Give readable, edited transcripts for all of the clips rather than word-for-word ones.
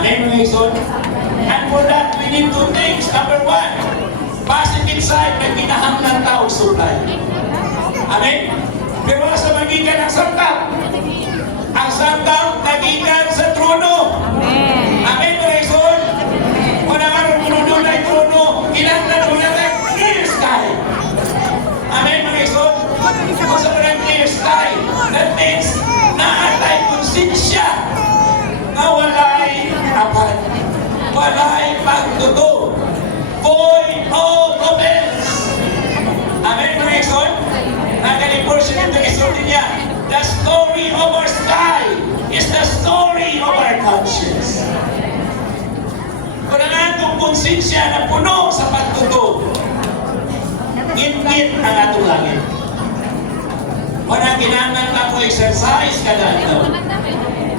Amen, mga igsoon? And for that, we need two things. Number one, positive side na kinahanglan tao supply. Amen? Pero sa magigan ang sangkap. Ang sangkap nagigan sa trono. Amen. Amen, mga igsoon? Kung nangaroon mo doon ay trono, kinahanglan mo na tayo clear sky. Amen, mga igsoon? Kung sa mga clear sky, that means naatay konsensya na walay apat, walay pagtuto, void of offense. Amen, mga igsoon? Nagaliportion yung nag-isulti niya, the story of our sky is the story of our conscience. Kung ang atong konsensya na puno sa pagtuto, ingit ang atong langit. Kung ang kinangan na ko exercise kada ito,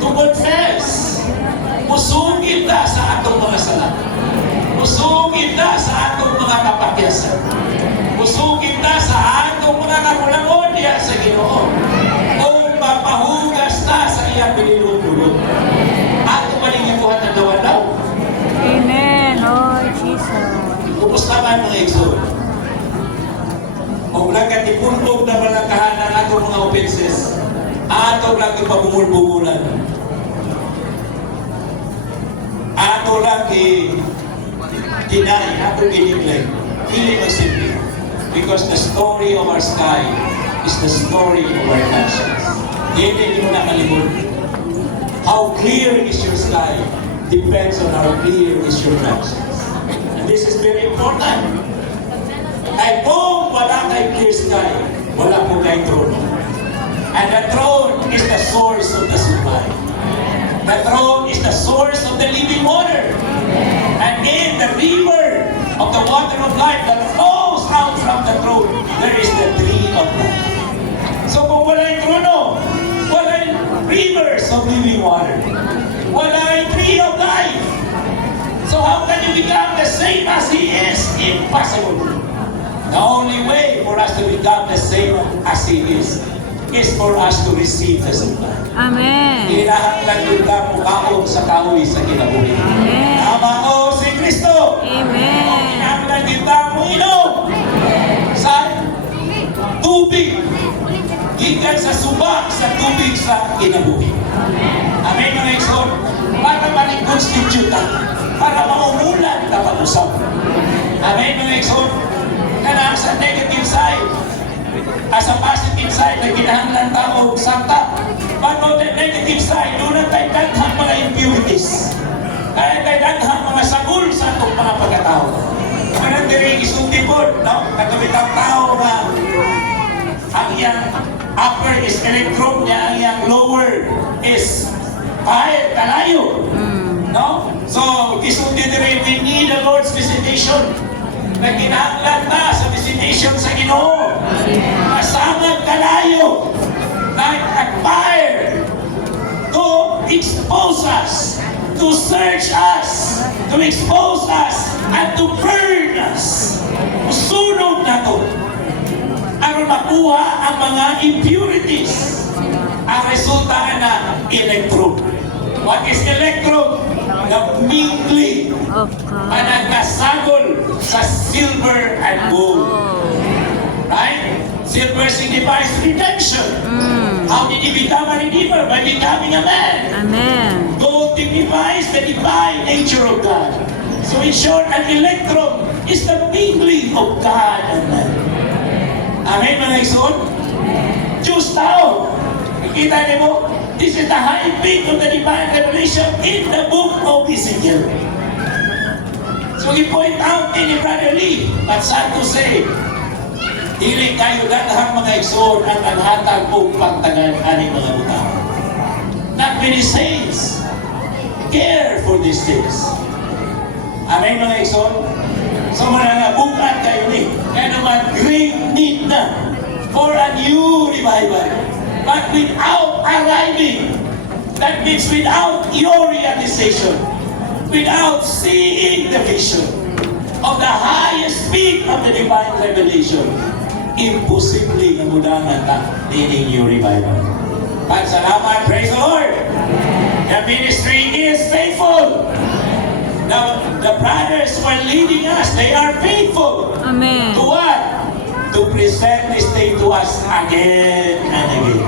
to confess, musugin na sa atong mga sala. Musugin na sa atong mga kapakyasan. Musugin na sa atong mga kakulangon diya sa Ginoo. Kung mapahugas na sa iyang pinilululog. Ato malingibuhan na daw. Amen, Lord Jesus. Kumusta man mga igsoon? Kung lang katipundog na malakahan ng atong mga offenses, ato lang ipabungul-bungulan. Ato lang kinay, ato kiniglan. Hindi magsimpi. Because the story of our sky is the story of our conscience. Hindi mo nakalimutan. How clear is your sky depends on how clear is your conscience. And this is very important. Ay kung wala kay clear sky, wala po kay throne. And the throne is the source of the supply. The throne is the source of the living water. And in the river of the water of life that flows out from the throne, there is the tree of life. So kung wala yung trono, wala yung rivers of living water. Wala yung tree of life. So how can you become the same as He is? Impossible. The only way for us to become the same as He is for us to receive the supply. Amen. Kinahanglan yung kamukaon sa kahoy sa kinabuhi. Amen. Tama ko si Kristo. Amen. Kinahanglan yung inom sa tubig. Gikan sa subak sa tubig sa kinabuhi. Amen, mga igsoon. Para ma-reconstitute, para maumulan na pag-usap. Amen, mga igsoon. Kanang sa negative side, as a positive side, na kinahanglan tao sangka. But on the negative side, doon na tayo daghang mga impurities. Kaya tayo daghang mga sagul sa itong mga pagkatao. Manang diri isulti po, no? Katulad ang tao na ang iyang upper is electron niya, ang iyang lower is fire, kalayo. No? So, isulti diri, we need the Lord's visitation. Na kinahanglan na sa visitation sa Ginoo. Kasangag kalayo. Nag-fire to expose us, to search us, to expose us, and to burn us. Sunog na to. Aron makuha ang mga impurities. Ang resulta na electron. What is electron? The mingling Of God. na nagkasagol sa silver and gold. Right? Silver signifies redemption. How did he become a redeemer? By becoming a man. Amen. Gold signifies the divine nature of God. So in short, an electron is the mingling of God and man. Amen, mga igsoon? Diyos tao. Kita niyo mo? This is the high peak of the divine revelation in the book of Ezekiel. So he point out in Brother Lee, but sad to say, dili kayo daghang mga igsoon ang naghatag og pagtagan ani mga butang. Not many saints care for these things. Amen, mga igsoon? So mga bukat kayo ni, kaya naman great need na for a new revival. But without arriving, that means without your realization, without seeing the vision of the highest peak of the divine revelation, imposible na mudangan ka in your revival. Salamat, praise the Lord. The ministry is faithful. The brothers who are leading us, they are faithful. Amen. To what? To present this thing to us again and again.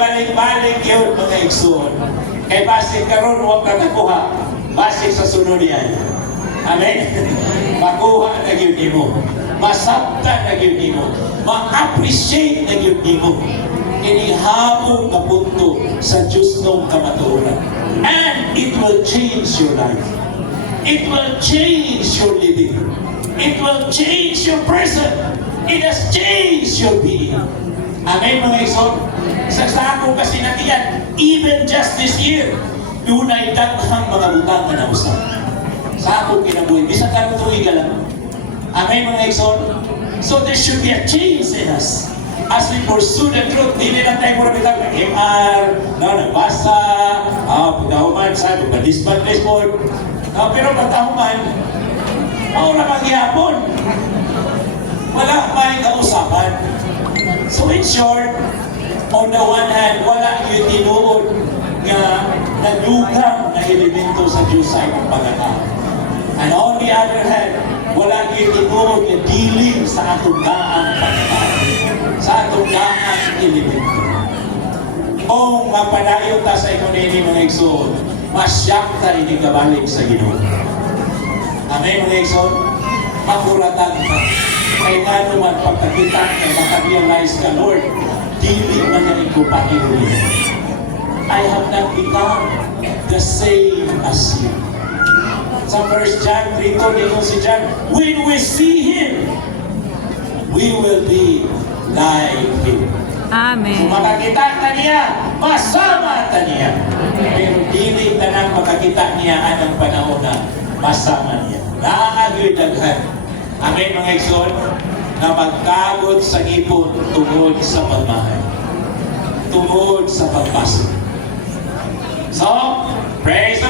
Balik-balik yun mga igsoon. Kay basig karon huwag ka nakuha. Basig sa sunod yan. Amen? Makuha na yun mo. Masabta na yun mo. Ma-appreciate na yun mo. Inihabong na punto sa Diyos ng kamaturan. And it will change your life. It will change your living. It will change your person. It has changed your being. Amen mga igsoon? Sa ako kasi nakiyan, even just this year, dunay daghang mga butang na nausap. Sa ako kinabuhi, bisa karong tuig ka lang. Amen mga igsoon? So there should be a change in us. As we pursue the truth, hindi lang tayo muna bitang MR, nagbasa, pagdahuman sa pagdisband baseball. Pero pagdahuman, maula mangyapon. Wala may kausapan. So in short, on the one hand, wala yung tinuod nga nadugang na elemento sa Diyos sa itong pagkatao. And on the other hand, wala yung tinuod na dealing sa atong daang pagkatao. Sa atong daang elemento. Kung mapadayon ta sa inyo nini mga igsoon, masyak ta ini kabalik sa Ginoo. Amen mga igsoon? Makuratan ka. Kaya nga naman pagkakita na makarealize ka, Lord, dili man na ito pakiuli. I have not become the same as you. Sa 1 John 3, dito si John, when we see Him, we will be like Him. Amen. Kung makakita ka niya, masama ka niya. Pero dili ka nang makakita niya anong panahon na masama niya. Nakakagoy daghan. Amen mga igsoon, na magkagod sa ipon tungod sa pagmahal. Tungod sa pagpasok. So, praise the